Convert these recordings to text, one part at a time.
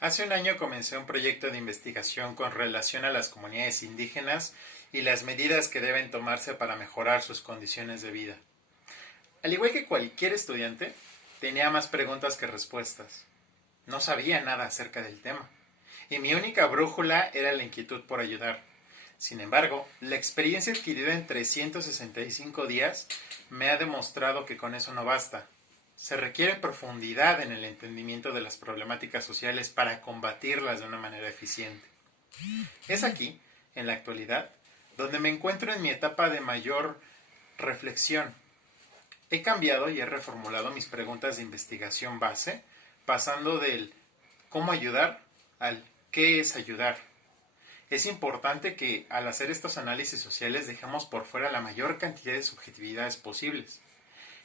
Hace un año comencé un proyecto de investigación con relación a las comunidades indígenas y las medidas que deben tomarse para mejorar sus condiciones de vida. Al igual que cualquier estudiante, tenía más preguntas que respuestas. No sabía nada acerca del tema, y mi única brújula era la inquietud por ayudar. Sin embargo, la experiencia adquirida en 365 días me ha demostrado que con eso no basta. Se requiere profundidad en el entendimiento de las problemáticas sociales para combatirlas de una manera eficiente. Es aquí, en la actualidad, donde me encuentro en mi etapa de mayor reflexión. He cambiado y he reformulado mis preguntas de investigación base, pasando del cómo ayudar al qué es ayudar. Es importante que al hacer estos análisis sociales dejemos por fuera la mayor cantidad de subjetividades posibles.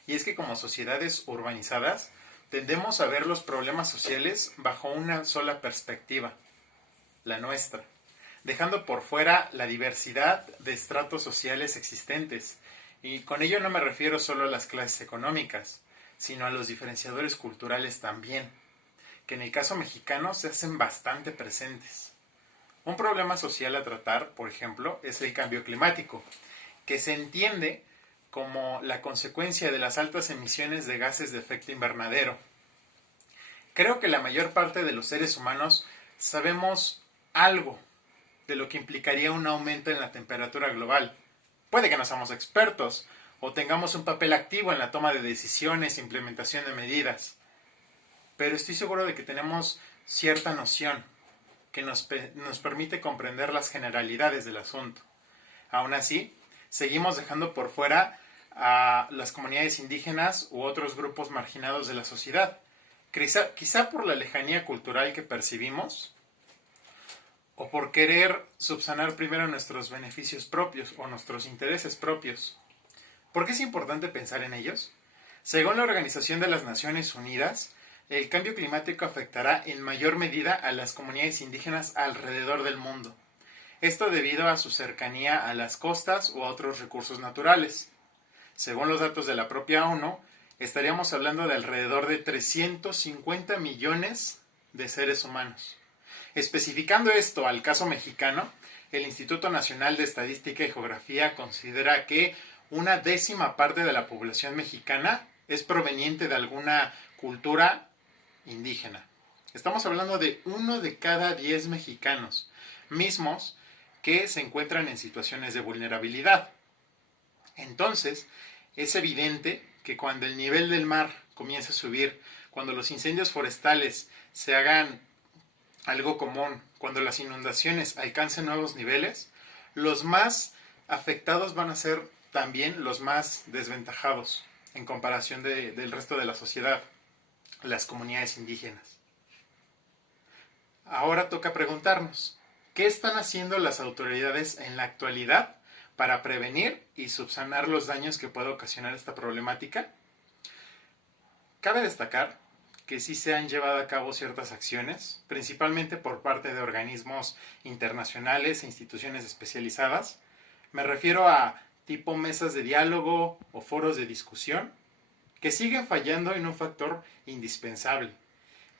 Y es que como sociedades urbanizadas tendemos a ver los problemas sociales bajo una sola perspectiva, la nuestra, dejando por fuera la diversidad de estratos sociales existentes. Y con ello no me refiero solo a las clases económicas, sino a los diferenciadores culturales también, que en el caso mexicano se hacen bastante presentes. Un problema social a tratar, por ejemplo, es el cambio climático, que se entiende como la consecuencia de las altas emisiones de gases de efecto invernadero. Creo que la mayor parte de los seres humanos sabemos algo de lo que implicaría un aumento en la temperatura global. Puede que no seamos expertos o tengamos un papel activo en la toma de decisiones e implementación de medidas, pero estoy seguro de que tenemos cierta noción que nos permite comprender las generalidades del asunto. Aún así, seguimos dejando por fuera a las comunidades indígenas u otros grupos marginados de la sociedad, quizá por la lejanía cultural que percibimos o por querer subsanar primero nuestros beneficios propios o nuestros intereses propios. ¿Por qué es importante pensar en ellos? Según la Organización de las Naciones Unidas, el cambio climático afectará en mayor medida a las comunidades indígenas alrededor del mundo. Esto debido a su cercanía a las costas o a otros recursos naturales. Según los datos de la propia ONU, estaríamos hablando de alrededor de 350 millones de seres humanos. Especificando esto al caso mexicano, el Instituto Nacional de Estadística y Geografía considera que una décima parte de la población mexicana es proveniente de alguna cultura indígena. Estamos hablando de 1 de cada 10 mexicanos, mismos que se encuentran en situaciones de vulnerabilidad. Entonces, es evidente que cuando el nivel del mar comience a subir, cuando los incendios forestales se hagan algo común, cuando las inundaciones alcancen nuevos niveles, los más afectados van a ser también los más desventajados en comparación del resto de la sociedad, las comunidades indígenas. Ahora toca preguntarnos, ¿qué están haciendo las autoridades en la actualidad para prevenir y subsanar los daños que puede ocasionar esta problemática? Cabe destacar que sí se han llevado a cabo ciertas acciones, principalmente por parte de organismos internacionales e instituciones especializadas. Me refiero a tipo mesas de diálogo o foros de discusión, que siguen fallando en un factor indispensable,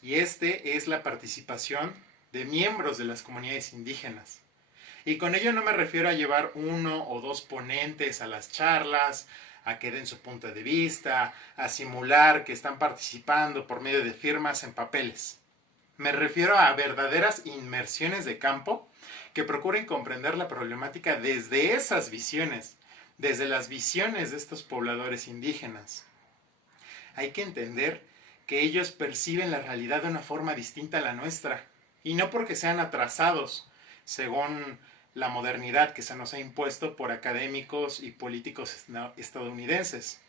y este es la participación de miembros de las comunidades indígenas. Y con ello no me refiero a llevar 1 o 2 ponentes a las charlas, a que den su punto de vista, a simular que están participando por medio de firmas en papeles. Me refiero a verdaderas inmersiones de campo que procuren comprender la problemática desde esas visiones, desde las visiones de estos pobladores indígenas. Hay que entender que ellos perciben la realidad de una forma distinta a la nuestra, y no porque sean atrasados, según la modernidad que se nos ha impuesto por académicos y políticos estadounidenses,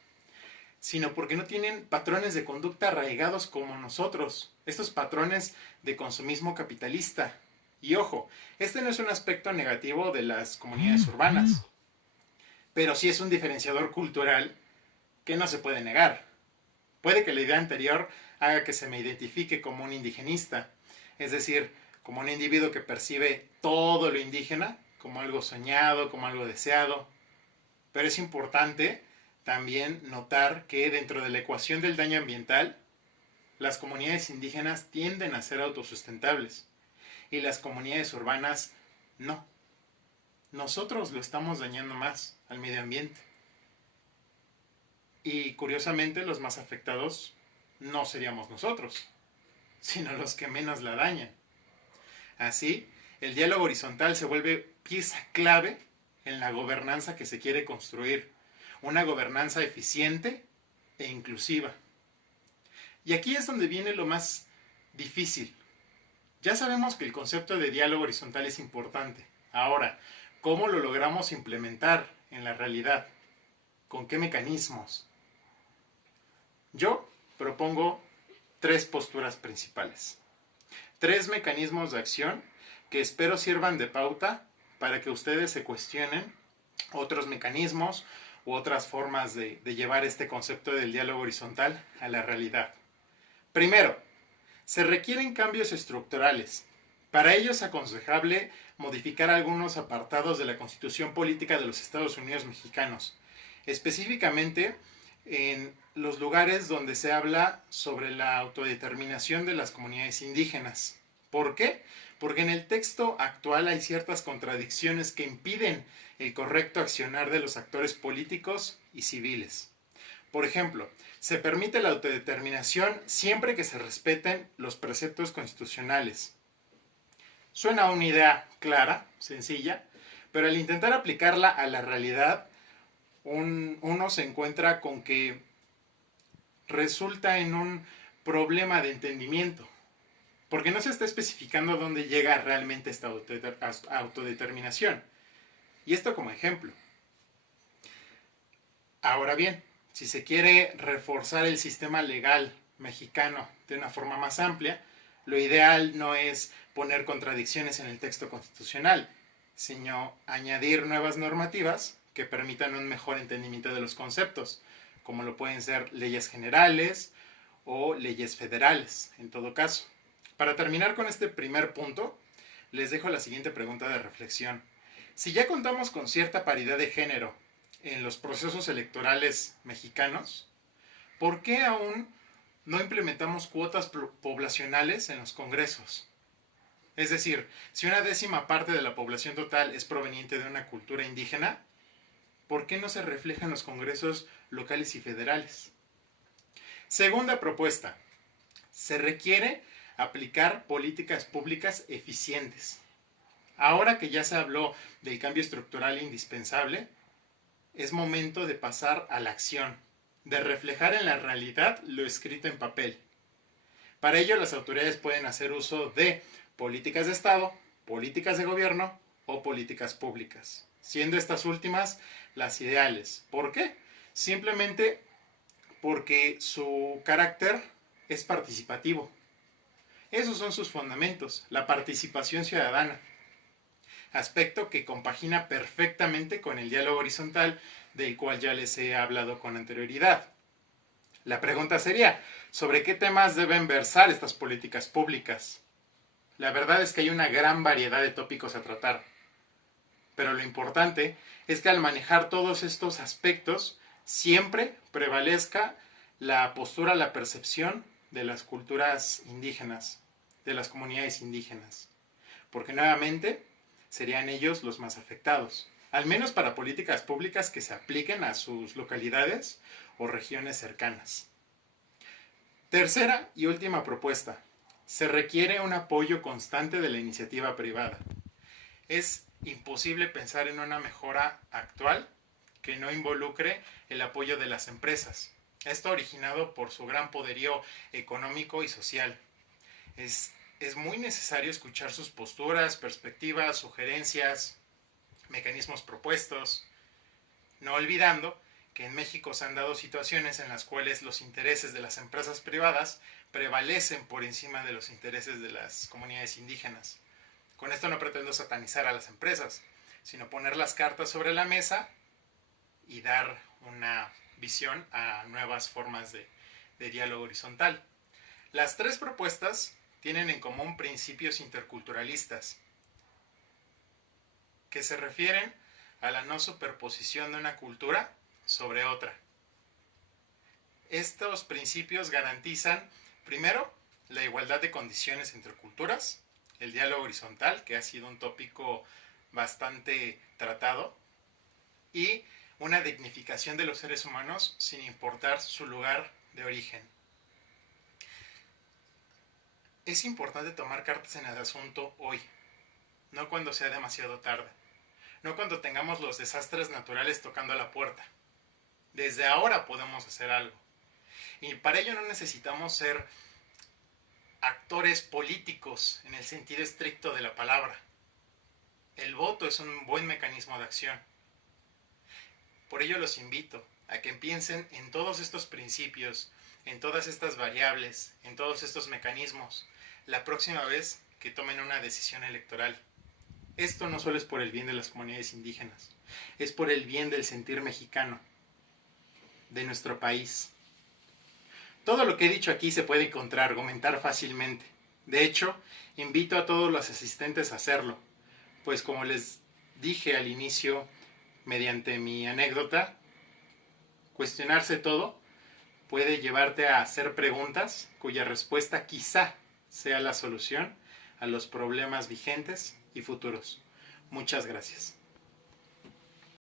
sino porque no tienen patrones de conducta arraigados como nosotros, estos patrones de consumismo capitalista. Y ojo, este no es un aspecto negativo de las comunidades urbanas, pero sí es un diferenciador cultural que no se puede negar. Puede que la idea anterior haga que se me identifique como un indigenista, es decir, como un individuo que percibe todo lo indígena como algo soñado, como algo deseado. Pero es importante también notar que dentro de la ecuación del daño ambiental Las comunidades indígenas tienden a ser autosustentables y las comunidades urbanas no. Nosotros lo estamos dañando más al medio ambiente. Y curiosamente los más afectados no seríamos nosotros, sino los que menos la dañan. Así, el diálogo horizontal se vuelve pieza clave en la gobernanza que se quiere construir, una gobernanza eficiente e inclusiva. Y aquí es donde viene lo más difícil. Ya sabemos que el concepto de diálogo horizontal es importante. Ahora, ¿cómo lo logramos implementar en la realidad? ¿Con qué mecanismos? Yo propongo 3 posturas principales. 3 mecanismos de acción que espero sirvan de pauta para que ustedes se cuestionen otros mecanismos u otras formas de llevar este concepto del diálogo horizontal a la realidad. Primero, se requieren cambios estructurales. Para ello es aconsejable modificar algunos apartados de la Constitución Política de los Estados Unidos Mexicanos, específicamente en los lugares donde se habla sobre la autodeterminación de las comunidades indígenas. ¿Por qué? Porque en el texto actual hay ciertas contradicciones que impiden el correcto accionar de los actores políticos y civiles. Por ejemplo, se permite la autodeterminación siempre que se respeten los preceptos constitucionales. Suena una idea clara, sencilla, pero al intentar aplicarla a la realidad, uno se encuentra con que resulta en un problema de entendimiento, porque no se está especificando dónde llega realmente esta autodeterminación. Y esto como ejemplo. Ahora bien, si se quiere reforzar el sistema legal mexicano de una forma más amplia, lo ideal no es poner contradicciones en el texto constitucional, sino añadir nuevas normativas que permitan un mejor entendimiento de los conceptos, como lo pueden ser leyes generales o leyes federales, en todo caso. Para terminar con este primer punto, les dejo la siguiente pregunta de reflexión. Si ya contamos con cierta paridad de género en los procesos electorales mexicanos, ¿por qué aún no implementamos cuotas poblacionales en los congresos? Es decir, si una 10ª parte de la población total es proveniente de una cultura indígena, ¿por qué no se refleja en los congresos locales y federales? Segunda propuesta. Se requiere aplicar políticas públicas eficientes. Ahora que ya se habló del cambio estructural indispensable, es momento de pasar a la acción, de reflejar en la realidad lo escrito en papel. Para ello, las autoridades pueden hacer uso de políticas de Estado, políticas de gobierno o políticas públicas, siendo estas últimas las ideales. ¿Por qué? Simplemente porque su carácter es participativo. Esos son sus fundamentos, la participación ciudadana, aspecto que compagina perfectamente con el diálogo horizontal del cual ya les he hablado con anterioridad. La pregunta sería, ¿sobre qué temas deben versar estas políticas públicas? La verdad es que hay una gran variedad de tópicos a tratar, pero lo importante es que al manejar todos estos aspectos siempre prevalezca la postura, la percepción de las culturas indígenas, de las comunidades indígenas, porque nuevamente serían ellos los más afectados, al menos para políticas públicas que se apliquen a sus localidades o regiones cercanas. Tercera y última propuesta. Se requiere un apoyo constante de la iniciativa privada. Es imposible pensar en una mejora actual que no involucre el apoyo de las empresas. Esto originado por su gran poderío económico y social. Es muy necesario escuchar sus posturas, perspectivas, sugerencias, mecanismos propuestos, no olvidando que en México se han dado situaciones en las cuales los intereses de las empresas privadas prevalecen por encima de los intereses de las comunidades indígenas. Con esto no pretendo satanizar a las empresas, sino poner las cartas sobre la mesa y dar una visión a nuevas formas de diálogo horizontal. Las 3 propuestas tienen en común principios interculturalistas que se refieren a la no superposición de una cultura sobre otra. Estos principios garantizan Primero, la igualdad de condiciones entre culturas, el diálogo horizontal, que ha sido un tópico bastante tratado, y una dignificación de los seres humanos sin importar su lugar de origen. Es importante tomar cartas en el asunto hoy, no cuando sea demasiado tarde, no cuando tengamos los desastres naturales tocando a la puerta. Desde ahora podemos hacer algo. Y para ello no necesitamos ser actores políticos en el sentido estricto de la palabra. El voto es un buen mecanismo de acción. Por ello los invito a que piensen en todos estos principios, en todas estas variables, en todos estos mecanismos, la próxima vez que tomen una decisión electoral. Esto no solo es por el bien de las comunidades indígenas, es por el bien del sentir mexicano, de nuestro país. Todo lo que he dicho aquí se puede contraargumentar fácilmente. De hecho, invito a todos los asistentes a hacerlo, pues como les dije al inicio, mediante mi anécdota, cuestionarse todo puede llevarte a hacer preguntas cuya respuesta quizá sea la solución a los problemas vigentes y futuros. Muchas gracias.